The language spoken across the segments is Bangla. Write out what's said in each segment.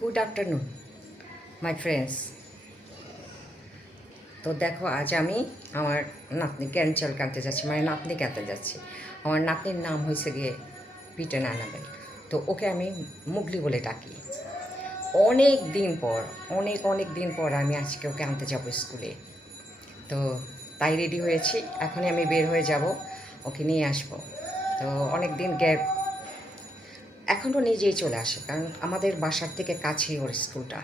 Good afternoon my friends. তো দেখো, আজ আমি আমার নাতনিকে অ্যাঞ্চলকে আনতে যাচ্ছি, মানে নাতনিকে আনতে যাচ্ছি। আমার নাতনির নাম হয়েছে গিয়ে পিটন অ্যানাবেল। তো ওকে আমি মুগলি বলে ডাকি। অনেক দিন পর, অনেক দিন পর আমি আজকে ওকে আনতে যাব স্কুলে। তো তাই রেডি হয়েছি, এখনই আমি বের হয়ে যাব, ওকে নিয়ে আসবো। তো অনেক দিন গ্যাপ, এখনও নিজেই চলে আসে, কারণ আমাদের বাসার থেকে কাছেই ওর স্কুলটা।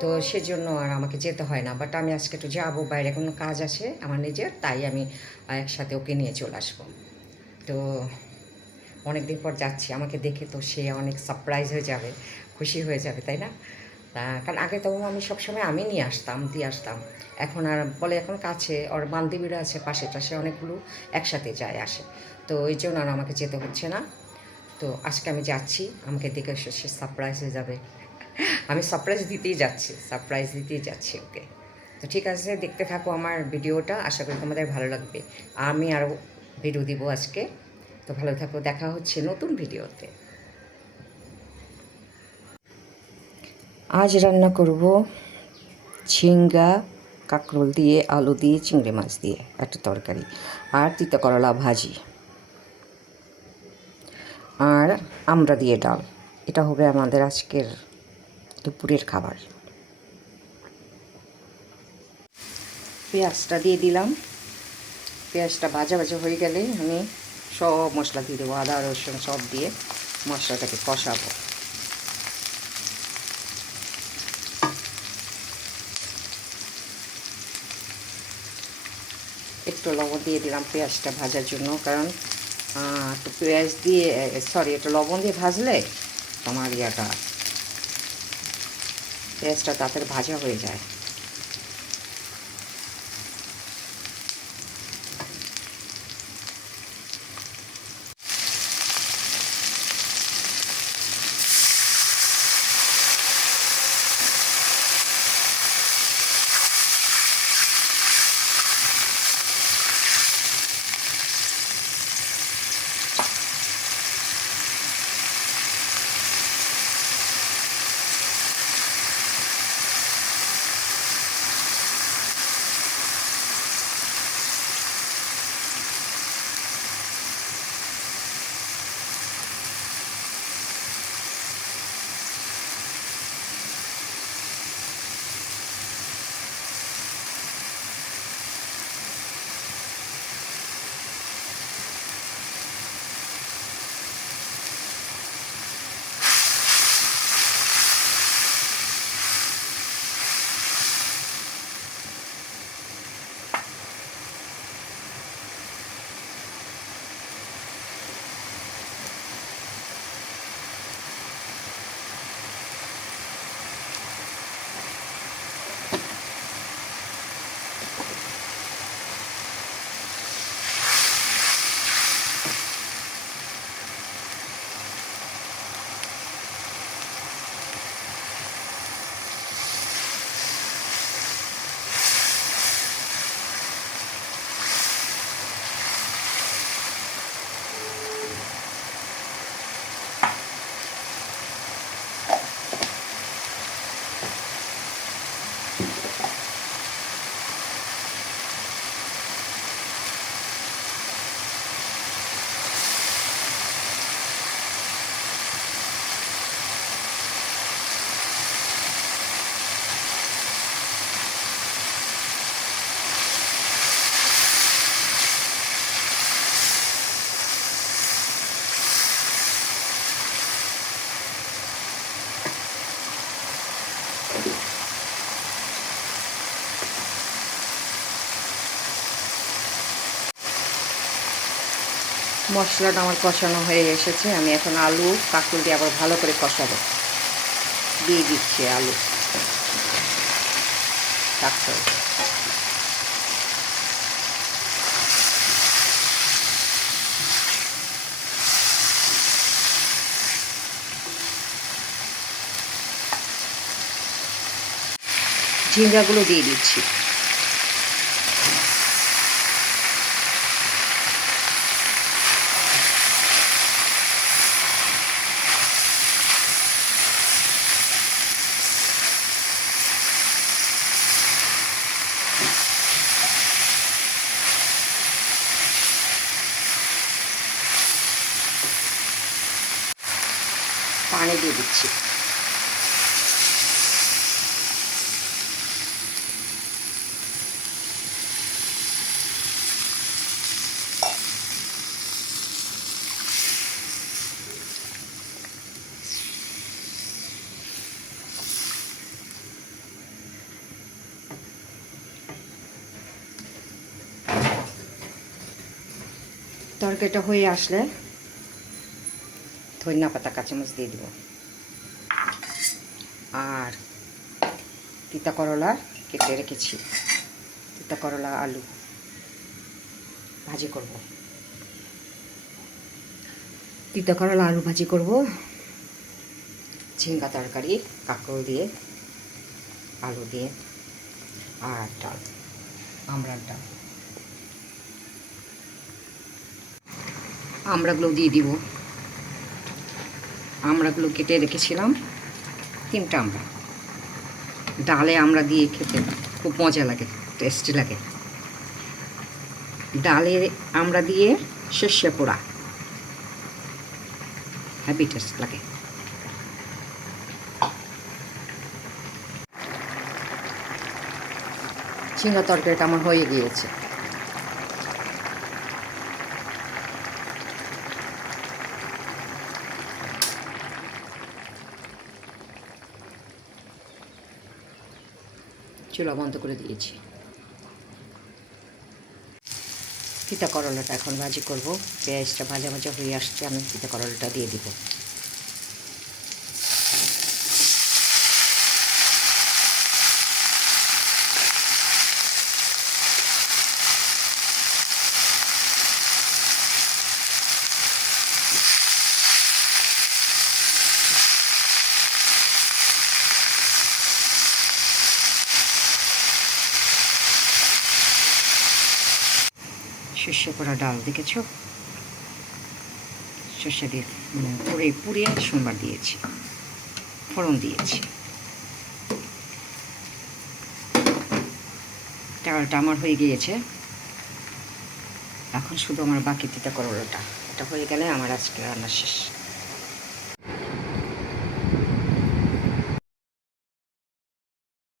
তো সেজন্য আর আমাকে যেতে হয় না, বাট আমি আজকে একটু যাবো, বাইরে কোনো কাজ আছে আমার নিজের, তাই আমি একসাথে ওকে নিয়ে চলে আসবো। তো অনেক দিন পর যাচ্ছি, আমাকে দেখে তো সে অনেক সারপ্রাইজ হয়ে যাবে, খুশি হয়ে যাবে, তাই না? কারণ আগে তো আমি সবসময় আমি নিয়ে আসতাম, দিয়ে আসতাম। এখন আর বলে এখন কাছে ওর বান্ধবীরা আছে পাশে টাশে, অনেকগুলো একসাথে যায় আসে। তো ওই জন্য আর আমাকে যেতে হচ্ছে না। তো আজকে আমি যাচ্ছি, আমাকে দেখে সে সারপ্রাইজ হয়ে যাবে। আমি সারপ্রাইজ দিতেই যাচ্ছি ওকে। তো ঠিক আছে, দেখতে থাকো আমার ভিডিওটা, আশা করি তোমাদের ভালো লাগবে। আমি আরও ভিডিও দিব আজকে। তো ভালো থাকো, দেখা হচ্ছে নতুন ভিডিওতে। আজ রান্না করব ঝিঙ্গা, কাঁকরোল দিয়ে, আলু দিয়ে, চিংড়ি মাছ দিয়ে একটা তরকারি, আর তিতা করলা ভাজি, আর আমড়া দিয়ে ডাল। এটা হবে আমাদের আজকের দুপুরের খাবার। পেঁয়াজটা দিয়ে দিলাম। পেঁয়াজটা ভাজা ভাজা হয়ে গেলে আমি সব মশলা দিয়ে দেবো, আদা রসুন সব দিয়ে মশলাটাকে কষাবো। একটু লবণ দিয়ে দিলাম পেঁয়াজটা ভাজার জন্য, কারণ একটু পেঁয়াজ দিয়ে একটু লবণ দিয়ে ভাজলে তোমার পেঁয়াজটা তাড়াতাড়ি ভাজা হয়ে যায়। মশলাটা আমার কষানো হয়ে এসেছে, আমি এখন আলু কাঁকরোল দিয়ে আবার ভালো করে কষাবো। দিয়ে দিচ্ছি আলু, কাঁকরোল। ঝিঙ্গাগুলো দিয়ে দিচ্ছি। পানি দিয়ে দিচ্ছি। তরকারিটা হয়ে আসলে ধনিয়া পাতা কাঁচামরিচ দিয়ে দিব, আর তিতা করলা কেটে রেখেছি, তিতা করলা আলু ভাজি করব, তিতা করলা আলু ভাজি করব, ঝিঙ্গা তরকারি কাঁকরোল দিয়ে আলু দিয়ে, আর ডাল, আমড়ার ডাল। আমড়াগুলো দিয়ে দিব। আমড়াগুলো কেটে রেখেছিলাম, 3টা আমড়া। ডালে আমড়া দিয়ে খেতে খুব মজা লাগে, টেস্টি লাগে। ডালে আমড়া দিয়ে সর্ষে পোড়া হ্যাভি টেস্ট লাগে। ঝিঙ্গা তরকারিটা আমার হয়ে গিয়েছে। চুলা বন্ধ করে দিয়েছি। তিতা করলাটা এখন ভাজি করব। পেঁয়াজটা ভাজা ভাজা হয়ে আসছে, আমি তিতা করলাটা দিয়ে দিব। সর্ষে পোড়া ডাল দেখেছ, সর্ষে দিয়ে মানে পুড়িয়ে সোমবার দিয়েছি, ফোড়ন দিয়েছি। ডালটা আমার হয়ে গিয়েছে, এখন শুধু আমার বাকি তিতা করলাটা, এটা হয়ে গেলে আমার আজকে রান্না শেষ।